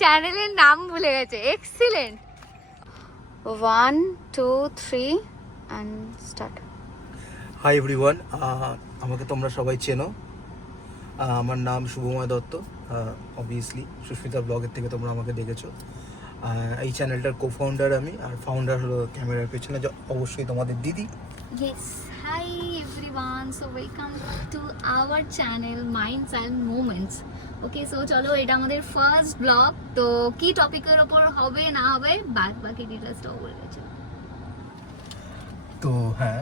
চ্যানেলের নাম ভুলে গেছে। Excellent. 1 2 3 and start. Hi everyone, আমাকে তোমরা সবাই চেনো। আমার নাম শুভময় দত্ত। অবভিয়াসলি সুস্মিতা ব্লগের থেকে তোমরা আমাকে দেখেছো। এই চ্যানেলটার কো-ফাউন্ডার আমি, আর ফাউন্ডার হলো ক্যামেরার পেছনে অবশ্যই তোমাদের দিদি। Yes, hi everyone. So welcome to our channel Minds and Moments. Okay, so চলো এটা আমাদের ফার্স্ট ব্লগ। তো কি টপিকের উপর হবে না হবে বাকি ডিটেইলসটাও বলে গেছে। তো হ্যাঁ,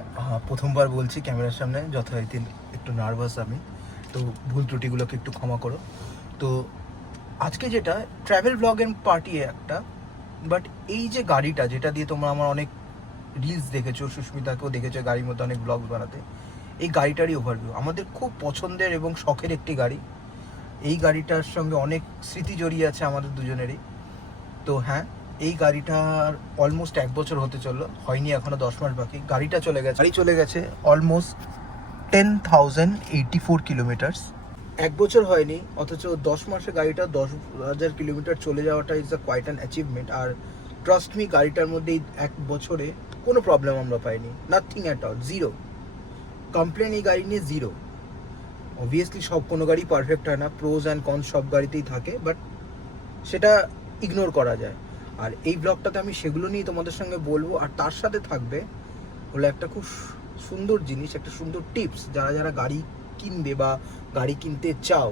প্রথমবার বলছি ক্যামেরার সামনে, যথারীতি একটু নার্ভাস আমি, তো ভুল ত্রুটিগুলোকে একটু ক্ষমা করো। তো আজকে যেটা ট্রাভেল ব্লগের পার্টি একটা, বাট এই যে গাড়িটা যেটা দিয়ে তোমরা আমার অনেক রিলস দেখেছো, সুস্মিতাকেও দেখেছো গাড়ির মধ্যে অনেক ব্লগ বানাতে, এই গাড়িটারই ওভারভিউ। আমাদের খুব পছন্দের এবং শখের একটি গাড়ি। এই গাড়িটার সঙ্গে অনেক স্মৃতি জড়িয়ে আছে আমাদের দুজনেরই। তো হ্যাঁ, এই গাড়িটার অলমোস্ট 1 বছর হতে চললো, হয়নি এখনো 10 মাস বাকি। গাড়ি চলে গেছে অলমোস্ট 10,084 কিলোমিটার্স। 1 বছর হয়নি, অথচ 10 মাসে গাড়িটা 10,000 কিলোমিটার চলে যাওয়াটা is a quite an achievement. আর ট্রাস্ট মি, গাড়িটার মধ্যে এই 1 বছরে কোনো প্রবলেম আমরা পাইনি, nothing at all, zero complain এই গাড়ি নিয়ে, জিরো। অবভিয়াসলি কোনো গাড়ি পারফেক্ট হয় না, প্রোজ অ্যান্ড কনস সব গাড়িতেই থাকে, বাট সেটা ইগনোর করা যায়। আর এই ব্লগটাতে আমি সেগুলো নিয়ে তোমাদের সঙ্গে বলবো, আর তার সাথে থাকবে হলো একটা খুব সুন্দর জিনিস, একটা সুন্দর টিপস, যারা গাড়ি কিনবে বা গাড়ি কিনতে চাও,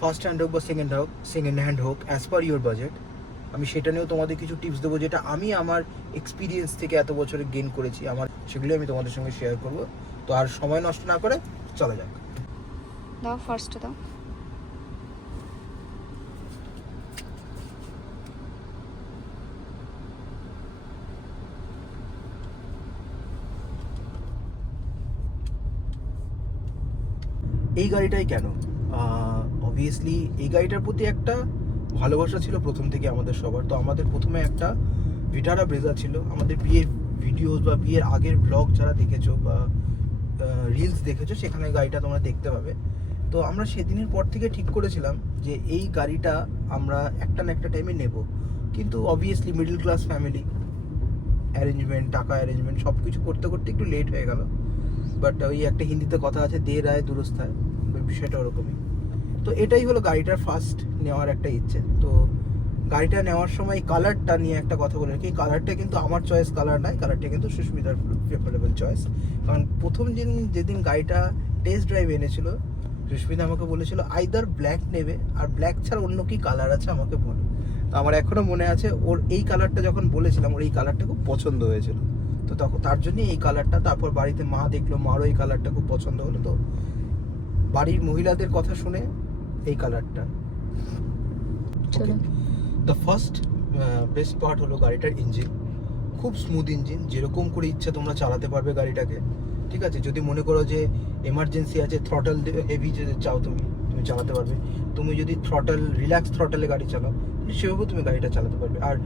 ফার্স্ট হ্যান্ড হোক বা সেকেন্ড হ্যান্ড হোক, অ্যাজ পার ইউর বাজেট, আমি সেটা নিয়েও তোমাদের কিছু টিপস দেবো, যেটা আমি আমার এক্সপিরিয়েন্স থেকে এত বছরে গেইন করেছি, সেগুলো আমি তোমাদের সঙ্গে শেয়ার করব। তো আর সময় নষ্ট না করে চলা যাক। দাও ফার্স্ট দাও। এই গাড়িটাই কেন? অবভিয়াসলি এই গাড়িটার প্রতি একটা ভালোবাসা ছিল প্রথম থেকে আমাদের সবার। তো আমাদের প্রথমে একটা ভিটারা ব্রেজা ছিল। আমাদের বিয়ের ভিডিওস বা বিয়ের আগের ব্লগ যারা দেখেছো বা রিলস দেখেছো, সেখানে গাড়িটা তোমরা দেখতে পাবে। তো আমরা সেদিনের পর থেকে ঠিক করেছিলাম যে এই গাড়িটা আমরা একটা না একটা টাইমে নেব। কিন্তু obviously middle class family, arrangement, টাকা অ্যারেঞ্জমেন্ট সব কিছু করতে করতে একটু লেট হয়ে গেল। বাট ওই একটা হিন্দিতে কথা আছে, দের আয় দুরস্থায়, ওই বিষয়টা ওরকমই। তো এটাই হলো গাড়িটার ফার্স্ট নেওয়ার একটা ইচ্ছে। তো গাড়িটা নেওয়ার সময় কালারটা নিয়ে একটা কথা বলে রাখি, কালারটা কিন্তু আমার চয়েস কালার নয়, কালারটা কিন্তু সুস্মিতার প্রেফারেবল চয়েস। কারণ প্রথম যেদিন গাড়িটা টেস্ট ড্রাইভ এনেছিল, সুস্মিতা আমাকে বলেছিল আইদার ব্ল্যাক নেবে, আর ব্ল্যাক ছাড়া অন্য কি কালার আছে আমাকে বলো। তো আমার এখনও মনে আছে, ওর এই কালারটা যখন বলেছিলাম, ওর এই কালারটা খুব পছন্দ হয়েছিল। তো তখন তার জন্যই এই কালারটা। তারপর বাড়িতে মা দেখলো, মারও এই কালারটা খুব পছন্দ হলো। তো বাড়ির মহিলাদের কথা শুনে এই কালারটা। দ্য ফার্স্ট বেস্ট পার্ট হলো গাড়িটার ইঞ্জিন। খুব স্মুথ ইঞ্জিন, যেরকম করে ইচ্ছা তোমরা চালাতে পারবে গাড়িটাকে। ঠিক আছে, যদি মনে করো যে এমার্জেন্সি আছে, থ্রটল হেভি যদি চাও তুমি চালাতে পারবে। তুমি যদি রিল্যাক্স থ্রটলে গাড়ি চালাও, সেভাবেও তুমি গাড়িটা চালাতে পারবে। আর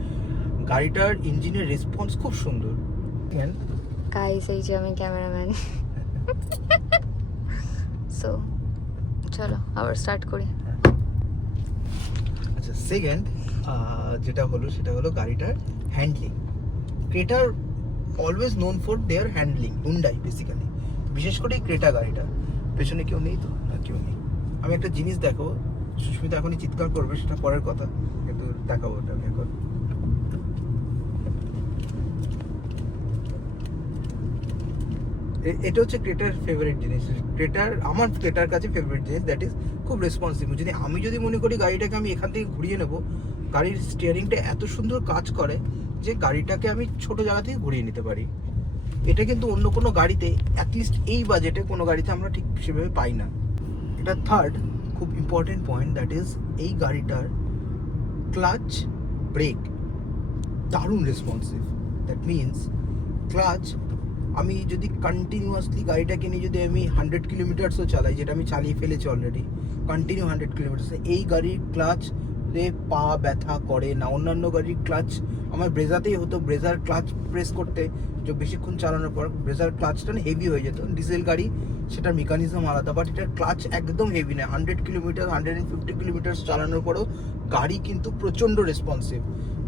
গাড়িটার ইঞ্জিনের রেসপন্স খুব সুন্দর। গাইস, এই যে আমি ক্যামেরাম্যান। সো চলো আবার স্টার্ট করি। আচ্ছা, সেকেন্ড যেটা হলো সেটা হলো গাড়িটার handling. Crater always known for their handling, Hyundai basically, বিশেষ করে এই ক্রেটা গাড়িটা। পেছনে কেউ নেই তো? না, কেউ নেই। আমি একটা জিনিস দেখাবো, সুস্মিতা এখনই চিৎকার করবে, সেটা পরের কথা, কিন্তু দেখাবো ওটা আমি এখন। এটা হচ্ছে ক্রেটার ফেভারিট জিনিস। আমার ক্রেটার কাছে ফেভারিট জিনিস, দ্যাট ইজ খুব রেসপন্সিভ। আমি মনে করি গাড়িটাকে আমি এখান থেকে ঘুরিয়ে নেবো, গাড়ির স্টিয়ারিংটা এত সুন্দর কাজ করে যে গাড়িটাকে আমি ছোট জায়গা থেকে ঘুরিয়ে নিতে পারি। এটা কিন্তু অন্য কোনো গাড়িতে, অ্যাটলিস্ট এই বাজেটে কোনো গাড়িতে আমরা ঠিক সেভাবে পাই না। এটা থার্ড খুব ইম্পর্টেন্ট পয়েন্ট, দ্যাট ইজ এই গাড়িটার ক্লাচ ব্রেক দারুণ রেসপন্সিভ। দ্যাট মিনস ক্লাচ আমি যদি কন্টিনিউয়াসলি গাড়িটাকে নিয়ে যদি আমি 100 কিলোমিটার্সও চালাই, যেটা আমি চালিয়ে ফেলেছি অলরেডি, কন্টিনিউ 100 কিলোমিটার্স, এই গাড়ির ক্লাচ রে পা ব্যথা করে না। অন্যান্য গাড়ির ক্লাচ আমার ব্রেজাতেই হতো, ব্রেজার ক্লাচ প্রেস করতে যে বেশিক্ষণ চালানোর পর ব্রেজার ক্লাচটা না হেভি হয়ে যেত। ডিজেল গাড়ি সেটার মেকানিজম আলাদা, বাট এটার ক্লাচ একদম হেভি না। 100 কিলোমিটার 150 কিলোমিটার্স চালানোর পরেও গাড়ি কিন্তু প্রচণ্ড রেসপন্সিভ,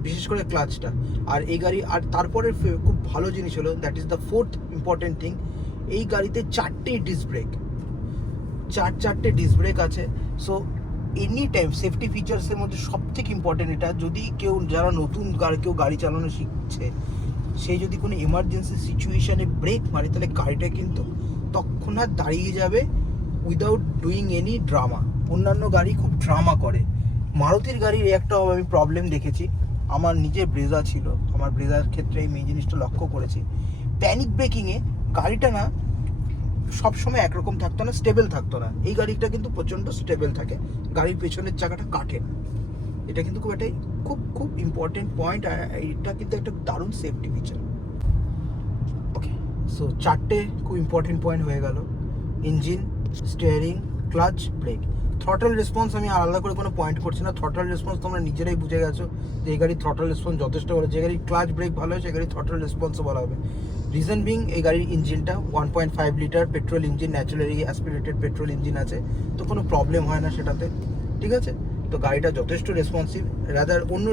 বিশেষ করে ক্লাচটা। আর এই গাড়ি, আর তারপরে খুব ভালো জিনিস হলো, that is the fourth important thing, এই গাড়িতে 4টে ডিস্ক ব্রেক, চারটে ডিস্ক ব্রেক আছে। সো এনি টাইম সেফটি ফিচার্সের মধ্যে সব থেকে ইম্পর্টেন্ট এটা, যদি কেউ যারা নতুন কেউ গাড়ি চালানো শিখছে, সে যদি কোনো এমার্জেন্সি সিচুয়েশানে ব্রেক মারে, তাহলে গাড়িটা কিন্তু তৎক্ষণাৎ দাঁড়িয়ে যাবে উইদাউট ডুইং এনি ড্রামা। অন্যান্য গাড়ি খুব ড্রামা করে। মারুতির গাড়ির একটা আমি প্রবলেম দেখেছি, আমার নিজের ব্রেজা ছিল, আমার ব্রেজার ক্ষেত্রে আমি এই জিনিসটা লক্ষ্য করেছি, প্যানিক ব্রেকিংয়ে গাড়িটা না সবসময় একরকম থাকতো না, স্টেবল থাকতো না। এই গাড়িটা কিন্তু প্রচণ্ড স্টেবল থাকে, গাড়ির পেছনের চাকাটা কাটে না। এটা কিন্তু খুব ইম্পর্টেন্ট পয়েন্ট, আর এটা কিন্তু একটা দারুণ সেফটি ফিচার। ওকে, সো 4টে খুব ইম্পর্টেন্ট পয়েন্ট হয়ে গেল, engine, steering, clutch, brake. Throttle response আমি আলাদা করে কোনো পয়েন্ট করছি না, থ্রটল রেসপন্স তোমরা নিজেরাই বুঝে গেছো যে এই গাড়ির থ্রটল রেসপন্স যথেষ্ট ভালো। যে গাড়ির ক্লাচ ব্রেক ভালো হয়, সে গাড়ির থ্রটল রেসপন্সও ভালো হবে। রিজন বিং, এই গাড়ির ইঞ্জিনটা 1.5 litre petrol engine, naturally aspirated petrol engine আছে, তো কোনো প্রবলেম হয় না সেটাতে, ঠিক আছে। তো গাড়িটা যথেষ্ট রেসপন্সিভ, রাদার অন্য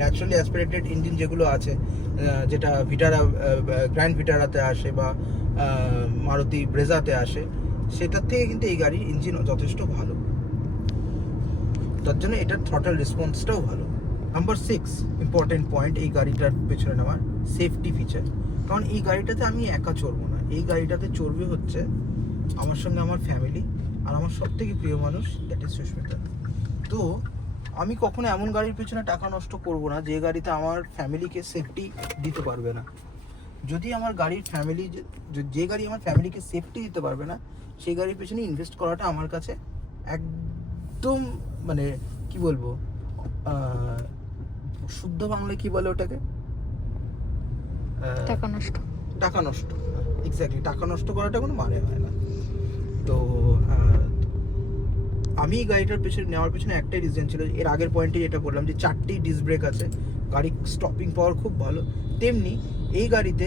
ন্যাচুরালি অ্যাসপিরেটেড ইঞ্জিন যেগুলো আছে, যেটা ভিটারা, গ্র্যান্ড ভিটারাতে আসে বা মারুতি ব্রেজাতে আসে, সেটার থেকে কিন্তু এই গাড়ির ইঞ্জিন যথেষ্ট ভালো, তার জন্য এটার থ্রটল রেসপন্সটাও ভালো। নাম্বার 6 ইম্পর্টেন্ট পয়েন্ট এই গাড়িটার পেছনে নেওয়ার, সেফটি ফিচার। কারণ এই গাড়িটাতে আমি একা চড়বো না, এই গাড়িটাতে চড়বে হচ্ছে আমার সঙ্গে আমার ফ্যামিলি আর আমার সব থেকে প্রিয় মানুষ, দ্যাট ইজ সুস্মিতা। তো আমি কখনো এমন গাড়ির পেছনে টাকা নষ্ট করব না যে গাড়িতে আমার ফ্যামিলিকে সেফটি দিতে পারবে না। যদি আমার গাড়ির ফ্যামিলি, যে গাড়ি আমার ফ্যামিলিকে সেফটি দিতে পারবে না, সেই গাড়ির পেছনে ইনভেস্ট করাটা আমার কাছে একদম মানে কি বলবো, শুদ্ধ বাংলায় কি বলে ওটাকে, টাকা নষ্ট। এক্স্যাক্টলি, টাকা নষ্ট করাটা কোনো মানে হয় না। তো আমি গাড়িটার পেছনে নেওয়ার পেছনে একটাই রিজন ছিল, এর আগের পয়েন্টে যেটা বললাম যে 4টি ডিস্ক ব্রেক আছে, গাড়ি স্টপিং পাওয়ার খুব ভালো। তেমনি এই গাড়িতে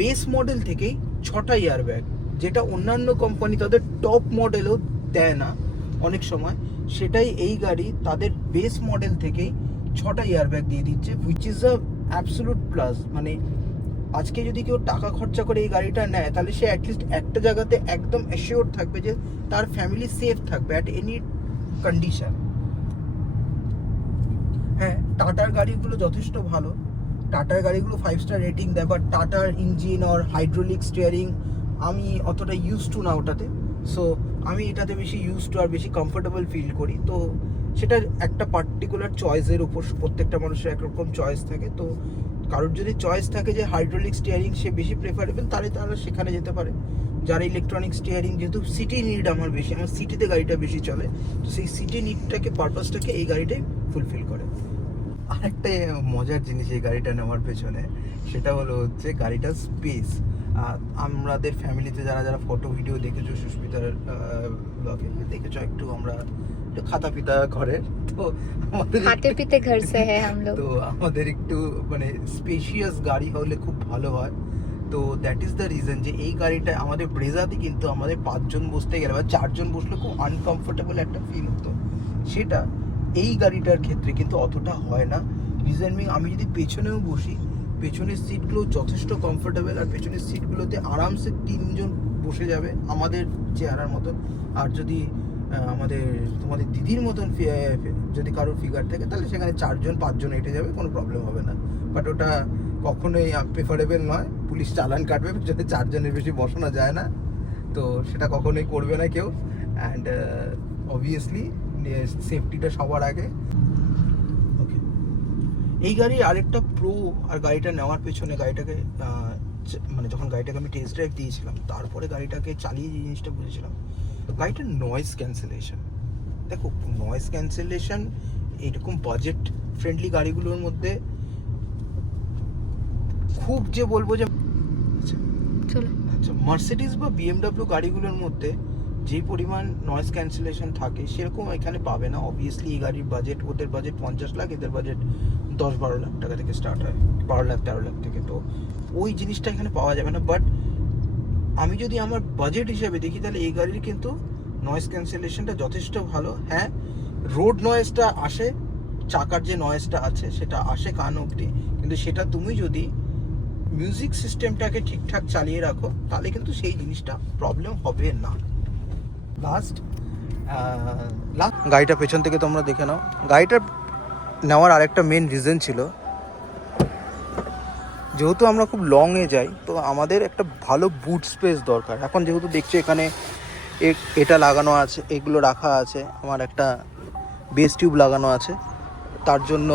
বেস মডেল থেকেই 6টা এয়ার ব্যাগ, যেটা অন্যান্য কোম্পানি তাদের টপ মডেলও দেয় না অনেক সময়, সেটাই এই গাড়ি তাদের বেস মডেল থেকেই 6টা এয়ার ব্যাগ দিয়ে দিচ্ছে, which is a absolute plus. মানে আজকে যদি কেউ টাকা খরচা করে এই গাড়িটা নেয়, তাহলে সে অ্যাটলিস্ট একটা জায়গাতে একদম অ্যাসিওর থাকবে যে তার ফ্যামিলি সেফ থাকবে অ্যাট এনি কন্ডিশন। হ্যাঁ, টাটার গাড়িগুলো যথেষ্ট ভালো, টাটার গাড়িগুলো 5 স্টার রেটিং দেয়, বাট টাটার ইঞ্জিন আর হাইড্রোলিক স্টিয়ারিং আমি অতটা ইউজ টু না ওটাতে। সো আমি এটাতে বেশি ইউজ টু আর বেশি কমফোর্টেবল ফিল করি। তো সেটা একটা পার্টিকুলার চয়েসের উপর, প্রত্যেকটা মানুষের একরকম চয়েস থাকে। তো কারোর যদি চয়েস থাকে যে হাইড্রোলিক স্টিয়ারিং সে বেশি প্রেফারেবল, তাহলে তারা সেখানে যেতে পারে। যারা ইলেকট্রনিক স্টিয়ারিং, যেহেতু সিটি নিড আমার বেশি, আমার সিটিতে গাড়িটা বেশি চলে, তো সেই সিটি নিডটাকে, পারপাসটাকে এই গাড়িটাই ফুলফিল করে। আরেকটা মজার জিনিস এই গাড়িটা নেওয়ার পেছনে, সেটা হলো হচ্ছে গাড়িটার স্পেস। আমাদের ফ্যামিলিতে যারা ফটো ভিডিও দেখেছো সুস্মিতার ব্লগে দেখেছো, একটু আমরা একটু খাতা পিতা ঘরের, তো আমাদের খাতে পিতে ঘর সে হ্যায় হাম লোগ, তো আমাদের একটু মানে স্পেশিয়াস গাড়ি হলে খুব ভালো হয়। তো দ্যাট ইজ দ্য রিজন যে এই গাড়িটা আমাদের ব্রেজাতে কিন্তু আমাদের 5 জন বসতে গেলে বা 4 জন বসলে খুব আনকমফোর্টেবল একটা ফিল হতো, সেটা এই গাড়িটার ক্ষেত্রে কিন্তু অতটা হয় না। রিজন মিং, আমি যদি পেছনেও বসি, পেছনের সিটগুলো যথেষ্ট কমফোর্টেবল, আর পেছনের সিটগুলোতে আরামসে 3 জন বসে যাবে আমাদের চেহারার মতন। আর যদি তোমাদের দিদির মতন যদি কারোর ফিগার থাকে, তাহলে সেখানে 4 জন 5 জন হেঁটে যাবে, কোনো প্রবলেম হবে না। বাট ওটা কখনোই প্রেফারেবল নয়, পুলিশ চালান কাটবে যাতে 4 জনের বেশি বসানো যায় না, তো সেটা কখনোই করবে না কেউ। অ্যান্ড অবভিয়াসলি সেফটিটা সবার আগে। ওকে, এই গাড়ির আরেকটা প্রো, আর গাড়িটা নেওয়ার পেছনে গাড়িটাকে মানে যখন গাড়িটাকে আমি টেস্ট ড্রাইভ দিয়েছিলাম, তারপরে গাড়িটাকে চালিয়ে যে জিনিসটা বুঝেছিলাম, গাড়িটার নয়েজ ক্যান্সেলেশন। দেখো, নয়েজ ক্যান্সেলেশন এরকম বাজেট ফ্রেন্ডলি গাড়িগুলোর মধ্যে খুব যে বলবো যে চলো। আচ্ছা, মার্সিডিজ বা বিএমডব্লিউ গাড়িগুলোর মধ্যে যে পরিমাণ নয়েজ ক্যান্সেলেশন থাকে সেরকম এখানে পাবে না। অবভিয়াসলি এই গাড়ির বাজেট, ওদের বাজেট 50 লাখ, এদের বাজেট 10-12 লাখ টাকা থেকে স্টার্ট হয়, 12 লাখ 13 লাখ থেকে। তো ওই জিনিসটা এখানে পাওয়া যাবে না। বাট আমি যদি আমার বাজেট হিসাবে দেখি তাহলে এই গাড়ির কিন্তু নয়েজ ক্যান্সেলেশনটা যথেষ্ট ভালো। হ্যাঁ, রোড নয়েজটা আসে, চাকার যে নয়েজটা আছে সেটা আসে কান অবধি, কিন্তু সেটা তুমি যদি মিউজিক সিস্টেমটাকে ঠিকঠাক চালিয়ে রাখো তাহলে কিন্তু সেই জিনিসটা প্রবলেম হবে না। লাস্ট গাড়িটা পেছন থেকে তোমরা দেখে নাও। গাড়িটা নেওয়ার আরেকটা মেন রিজন ছিল, যেহেতু আমরা খুব লংয়ে যাই তো আমাদের একটা ভালো বুট স্পেস দরকার। এখন যেহেতু দেখছো এখানে এটা লাগানো আছে, এগুলো রাখা আছে, আমার একটা বেস টিউব লাগানো আছে, তার জন্য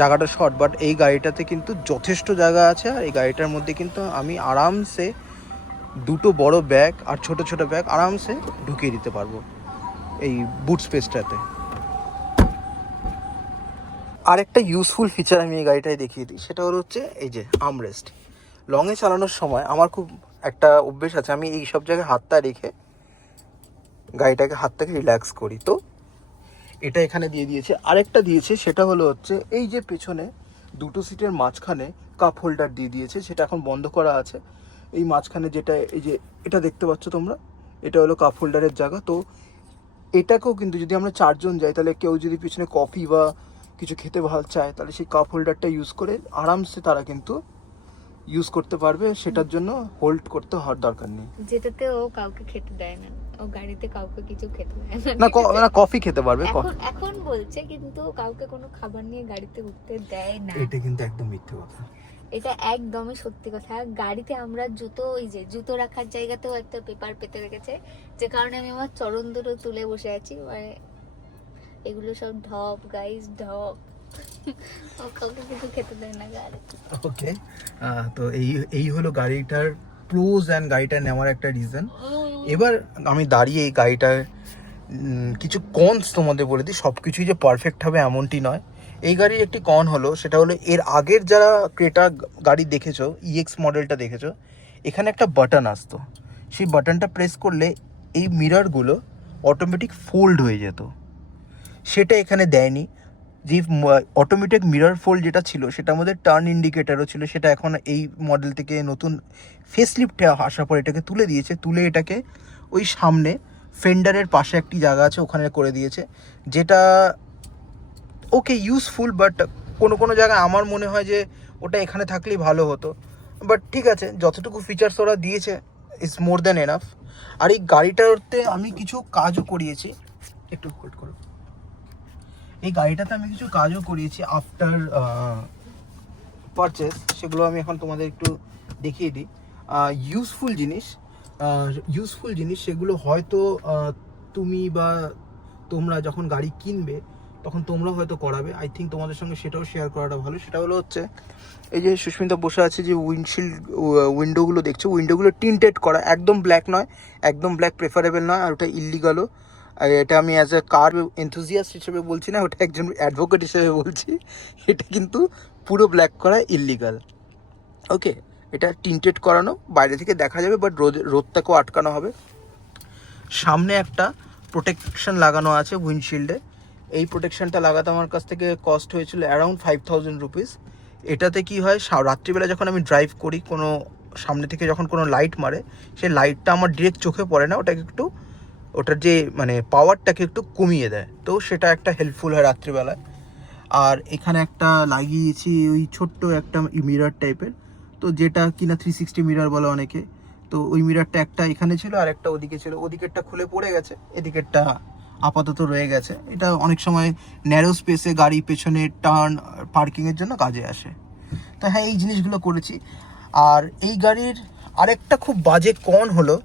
জায়গাটা শর্ট। বাট এই গাড়িটাতে কিন্তু যথেষ্ট জায়গা আছে, আর এই গাড়িটার মধ্যে কিন্তু আমি আরামসে দুটো বড় ব্যাগ আর ছোট ছোট ব্যাগ আরামসে ঢুকিয়ে দিতে পারবো এই বুট স্পেসটাতে। আরেকটা ইউজফুল ফিচার আমি এই গাড়িটায় দেখিয়ে দিই, সেটা হচ্ছে এই যে আর্মরেস্ট। লংয়ে চালানোর সময় আমার খুব একটা অভ্যেস আছে, আমি এই সব জায়গায় হাতটা রেখে গাড়িটাকে হাতটাকে রিল্যাক্স করি। তো এটা এখানে দিয়ে দিয়েছে। আরেকটা দিয়েছে সেটা হচ্ছে এই যে পেছনে দুটো সিটের মাঝখানে কাপ হোল্ডার দিয়ে দিয়েছে, সেটা এখন বন্ধ করা আছে। এই মাঝখানে যেটা এই যে এটা দেখতে পাচ্ছ তোমরা, এটা হলো কাপ হোল্ডারের জায়গা। তো এটাকেও কিন্তু যদি আমরা 4 জন যাই তাহলে কেউ যদি পিছনে কফি বা কিছু খেতে ভালো চায় তাহলে সেই কাপ হোল্ডারটা ইউজ করে আরামসে তারা কিন্তু ইউজ করতে পারবে, সেটার জন্য হোল্ড করতে হওয়ার দরকার নেই। যেটাতে ও কাউকে খেতে দেয় না, ও গাড়িতে কাউকে কিছু খেতে দেয় না কফি খেতে পারবে এখন বলছে, কিন্তু কাউকে কোনো খাবার নিয়ে গাড়িতে উঠতে দেয় না। এটা কিন্তু একদম মিথ্যে কথা, এটা একদমই সত্যি কথা। গাড়িতে আমরা জুতো, এই যে জুতো রাখার জায়গাতেও একটা পেপার পেতে রেখেছে, যে কারণে আমি আমার চরণ দুটো তুলে বসে আছি। মানে এগুলো সব ঢপ গাইস, ঢপ। ও কাউকে কিছু খেতে দেয় না গাড়ি। ওকে, তো এই হলো গাড়িটার প্রোজ অ্যান্ড গাড়িটা নেওয়ার একটা রিজন। এবার আমি দাঁড়িয়ে এই গাড়িটার কিছু কনস তোমাদের বলে দিই। সব কিছুই যে পারফেক্ট হবে এমনটি নয়। এই গাড়ির একটি কন হলো, সেটা হলো এর আগের যারা ক্রেটা গাড়ি দেখেছো, ইএক্স মডেলটা দেখেছো, এখানে একটা বাটন আসতো, সেই বাটনটা প্রেস করলে এই মিররগুলো অটোমেটিক ফোল্ড হয়ে যেত। সেটা এখানে দেয়নি। যে অটোমেটিক মিরর ফোল্ড যেটা ছিল সেটার মধ্যে টার্ন ইন্ডিকেটারও ছিল, সেটা এখন এই মডেল থেকে নতুন ফেসলিফটে আসার পর এটাকে তুলে দিয়েছে। তুলে এটাকে ওই সামনে ফেন্ডারের পাশে একটি জায়গা আছে ওখানে করে দিয়েছে, যেটা ওকে ইউজফুল। বাট কোনো জায়গায় আমার মনে হয় যে ওটা এখানে থাকলেই ভালো হতো। বাট ঠিক আছে, যতটুকু ফিচার্স ওরা দিয়েছে ইজ মোর দ্যান এনাফ। আর এই গাড়িটাতে আমি কিছু কাজও করিয়েছি, একটু হোল্ড করো। এই গাড়িটাতে আমি কিছু কাজও করিয়েছি আফটার পারচেস, সেগুলো আমি এখন তোমাদের একটু দেখিয়ে দিই। ইউজফুল জিনিস সেগুলো হয়তো তুমি বা তোমরা যখন গাড়ি কিনবে তখন তোমরা হয়তো করাবে। আই থিঙ্ক তোমাদের সঙ্গে সেটাও শেয়ার করাটা ভালো। সেটা হচ্ছে এই যে সুস্মিতা বসে আছে, যে উইন্ডোগুলো দেখছো, উইন্ডোগুলো টিন্টেড করা, একদম ব্ল্যাক নয়, একদম ব্ল্যাক প্রেফারেবল নয়, আর ওটা ইল্লিগালও। আর এটা আমি অ্যাজ এ কার এনথুজিয়াস্ট হিসেবে বলছি না, ওটা একজন অ্যাডভোকেট হিসেবে বলছি। এটা কিন্তু পুরো ব্ল্যাক করা ইল্লিগাল। ওকে, এটা টিন্টেড করানো, বাইরে থেকে দেখা যাবে, বাট রোদটাকেও আটকানো হবে। সামনে একটা প্রোটেকশন লাগানো আছে উইন্ডশিল্ডে। এই প্রোটেকশনটা লাগাতে আমার কাছ থেকে কস্ট হয়েছিল অ্যারাউন্ড 5000 রুপিস। এটাতে কি হয়, রাত্রিবেলা যখন আমি ড্রাইভ করি, কোনো সামনে থেকে যখন কোনো লাইট মারে, সেই লাইটটা আমার ডিরেক্ট চোখে পড়ে না, ওটার যে মানে পাওয়ারটাকে একটু কমিয়ে দেয়। তো সেটা একটা হেল্পফুল হয় রাত্রিবেলায়। আর এখানে একটা লাগিয়েছি ওই ছোট্ট একটা মিরর টাইপের, তো যেটা কিনা 360 মিরর বলে অনেকে। তো ওই মিররটা একটা এখানে ছিল আর একটা ওদিকে ছিল, ওদিকেরটা খুলে পড়ে গেছে, এদিকেরটা আপাতত রয়ে গেছে। এটা অনেক সময় ন্যারো স্পেসে গাড়ি পেছনে টার্ন পার্কিংয়ের জন্য কাজে আসে। তো হ্যাঁ, এই জিনিসগুলো করেছি। আর এই গাড়ির আরেকটা খুব বাজে কন হলো,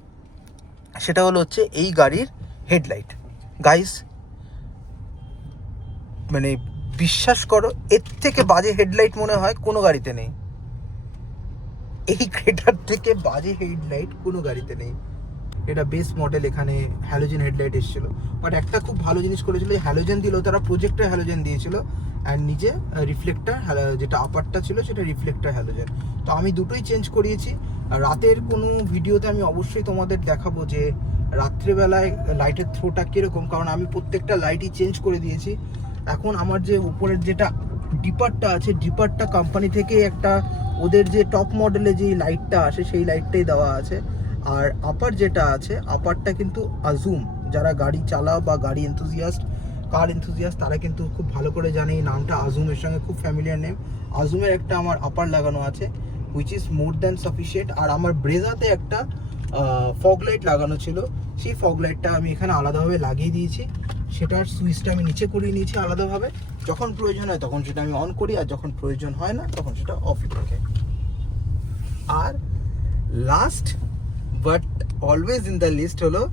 সেটা হচ্ছে এই গাড়ির হেডলাইট। গাইস, মানে বিশ্বাস করো, এর থেকে বাজে হেডলাইট মনে হয় কোনো গাড়িতে নেই। এই ক্রেটার থেকে বাজে হেডলাইট কোনো গাড়িতে নেই। এটা বেস মডেল, এখানে হ্যালোজেন হেডলাইট এসেছিল। বাট একটা খুব ভালো জিনিস করেছিল, হ্যালোজেন দিল, তারা প্রজেক্টের হ্যালোজেন দিয়েছিল। অ্যান্ড নিচে রিফ্লেক্টার যেটা আপারটা ছিল সেটা রিফ্লেক্টার হ্যালোজেন। তো আমি দুটোই চেঞ্জ করিয়েছি। আর রাতের কোনো ভিডিওতে আমি অবশ্যই তোমাদের দেখাবো যে রাত্রেবেলায় লাইটের থ্রোটা কীরকম, কারণ আমি প্রত্যেকটা লাইটই চেঞ্জ করে দিয়েছি। এখন আমার যে উপরের যেটা ডিপারটা আছে, ডিপারটা কোম্পানি থেকে একটা ওদের যে টপ মডেলে যে লাইটটা আসে সেই লাইটটাই দেওয়া আছে। আর আপার যেটা আছে, আপারটা কিন্তু আজুম, যারা গাড়ি চালাও বা গাড়ি কার এনথুজিয়াস্ট তারা কিন্তু খুব ভালো করে জানে এই নামটা। আজুমের সঙ্গে খুব ফ্যামিলিয়ার নেম। আজুমের একটা আমার আপার লাগানো আছে which is more than sufficient. আর আমার ব্রেজাতে একটা ফগ লাইট লাগানো ছিল, সেই ফগ লাইটটা আমি এখানে আলাদাভাবে লাগিয়ে দিয়েছি। সেটার সুইচটা আমি নিচে করিয়ে নিয়েছি আলাদাভাবে। যখন প্রয়োজন হয় তখন সেটা আমি অন করি, আর যখন প্রয়োজন হয় না তখন সেটা অফই থাকে। আর last but always in the list হলো,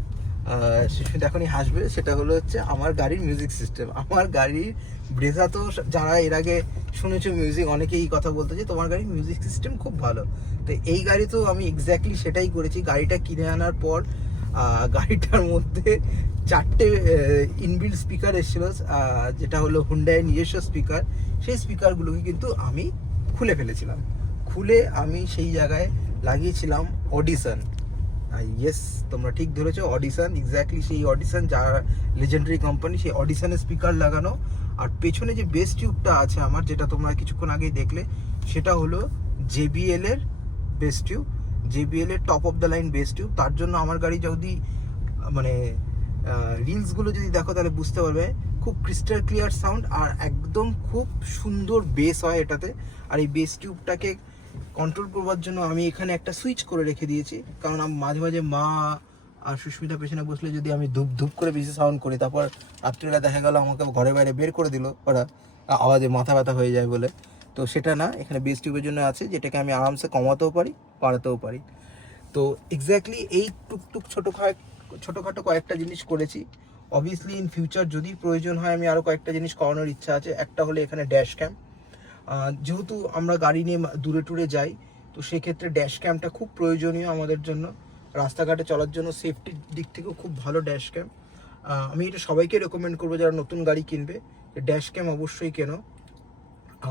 সেটা এখনই হাসবে, সেটা হলো হচ্ছে আমার গাড়ির মিউজিক সিস্টেম। আমার গাড়ির ব্রেজা তো যারা এর আগে শুনেছো মিউজিক, অনেকেই এই কথা বলতে যে তোমার গাড়ির মিউজিক সিস্টেম খুব ভালো। তো এই গাড়ি তো আমি এক্স্যাক্টলি সেটাই করেছি। গাড়িটা কিনে আনার পর গাড়িটার মধ্যে 4টে ইনবিল্ট স্পিকার এসেছিলো, যেটা হলো হুন্ডাইয়ের নিজস্ব স্পিকার। সেই স্পিকারগুলোকে কিন্তু আমি খুলে ফেলেছিলাম। খুলে আমি সেই জায়গায় লাগিয়েছিলাম অডিশন। ইয়েস, তোমরা ঠিক ধরেছো, অডিশন, এক্স্যাক্টলি সেই অডিশন, যারা লেজেন্ডারি কোম্পানি, সেই অডিশনের স্পিকার লাগানো। আর পেছনে যে বেস টিউবটা আছে আমার, যেটা তোমরা কিছুক্ষণ আগেই দেখলে, সেটা হলো JBL এর বেস টিউব, JBL এর top of the line base tube. তার জন্য আমার গাড়ি যদি মানে রিলসগুলো যদি দেখো তাহলে বুঝতে পারবে খুব ক্রিস্টাল ক্লিয়ার সাউন্ড, আর একদম খুব সুন্দর বেস হয় এটাতে। আর এই বেস টিউবটাকে কন্ট্রোল করবার জন্য আমি এখানে একটা সুইচ করে রেখে দিয়েছি, কারণ আমি মাঝে মাঝে মা আর সুস্মিতা পেছনে বসলে যদি আমি ধূপ ধূপ করে বেশি সাউন্ড করি, তারপর রাত্রিবেলা দেখা গেল আমাকে ঘরে বাইরে বের করে দিল ওরা, আওয়াজে মাথা ব্যথা হয়ে যায় বলে। তো সেটা না, এখানে বেস টিউবের জন্য আছে, যেটাকে আমি আরামসে কমাতেও পারি, বাড়াতেও পারি। তো এক্স্যাক্টলি এই টুকটুক ছোটোখাটো কয়েকটা জিনিস করেছি। অবভিয়াসলি ইন ফিউচার যদি প্রয়োজন হয় আমি আরও কয়েকটা জিনিস করানোর ইচ্ছা আছে। একটা হলো এখানে ড্যাশ ক্যাম, যেহেতু আমরা গাড়ি নিয়ে দূরে টুরে যাই, তো সেক্ষেত্রে ড্যাশ ক্যামটা খুব প্রয়োজনীয় আমাদের জন্য। রাস্তাঘাটে চলার জন্য সেফটির দিক থেকেও খুব ভালো ড্যাশ ক্যাম। আমি এটা সবাইকে রেকমেন্ড করবো যারা নতুন গাড়ি কিনবে, ড্যাশ ক্যাম অবশ্যই কেনো।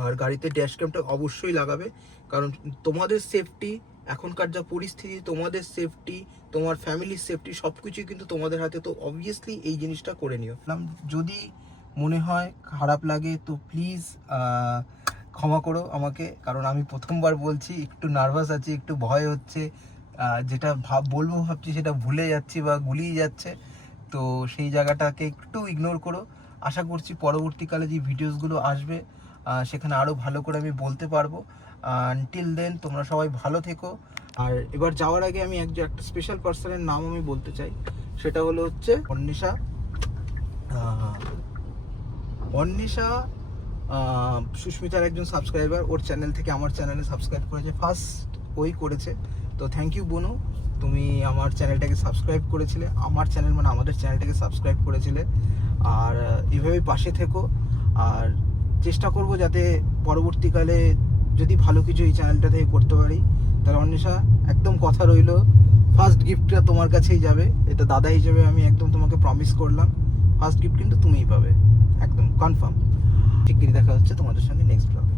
আর গাড়িতে ড্যাশ ক্যামটা অবশ্যই লাগাবে, কারণ তোমাদের সেফটি, এখনকার যা পরিস্থিতি, তোমাদের সেফটি, তোমার ফ্যামিলির সেফটি, সব কিছুই কিন্তু তোমাদের হাতে। তো অবভিয়াসলি এই জিনিসটা করে নিও। যদি মনে হয় খারাপ লাগে তো প্লিজ ক্ষমা করো আমাকে, কারণ আমি প্রথমবার বলছি, একটু নার্ভাস আছি, একটু ভয় হচ্ছে, যেটা বলবো ভাবছি সেটা ভুলে যাচ্ছি বা গুলিয়ে যাচ্ছে। তো সেই জায়গাটাকে একটু ইগনোর করো। আশা করছি পরবর্তীকালে যে ভিডিওসগুলো আসবে সেখানে আরও ভালো করে আমি বলতে পারবো। আনটিল দেন তোমরা সবাই ভালো থেকো। আর এবার যাওয়ার আগে আমি একটা স্পেশাল পার্সনের নাম আমি বলতে চাই, সেটা হলো হচ্ছে অন্বেষা। সুস্মিতার একজন সাবস্ক্রাইবার, ওর চ্যানেল থেকে আমার চ্যানেলে সাবস্ক্রাইব করেছে, ফার্স্ট ওই করেছে। তো থ্যাংক ইউ বনু, তুমি আমার চ্যানেলটাকে সাবস্ক্রাইব করেছিলে, আমার চ্যানেল মানে আমাদের চ্যানেলটাকে সাবস্ক্রাইব করেছিলে। আর এভাবেই পাশে থেকো, আর চেষ্টা করব যাতে পরবর্তীকালে যদি ভালো কিছু এই চ্যানেলটা থেকে করতে পারি। তাহলে অন্বেষা, একদম কথা রইলো, ফার্স্ট গিফটটা তোমার কাছেই যাবে। এটা দাদা হিসেবে আমি একদম তোমাকে প্রমিস করলাম, ফার্স্ট গিফট কিন্তু তুমিই পাবে, একদম কনফার্ম। ঠিকই দেখা হচ্ছে তোমাদের সঙ্গে নেক্সট ব্লগে।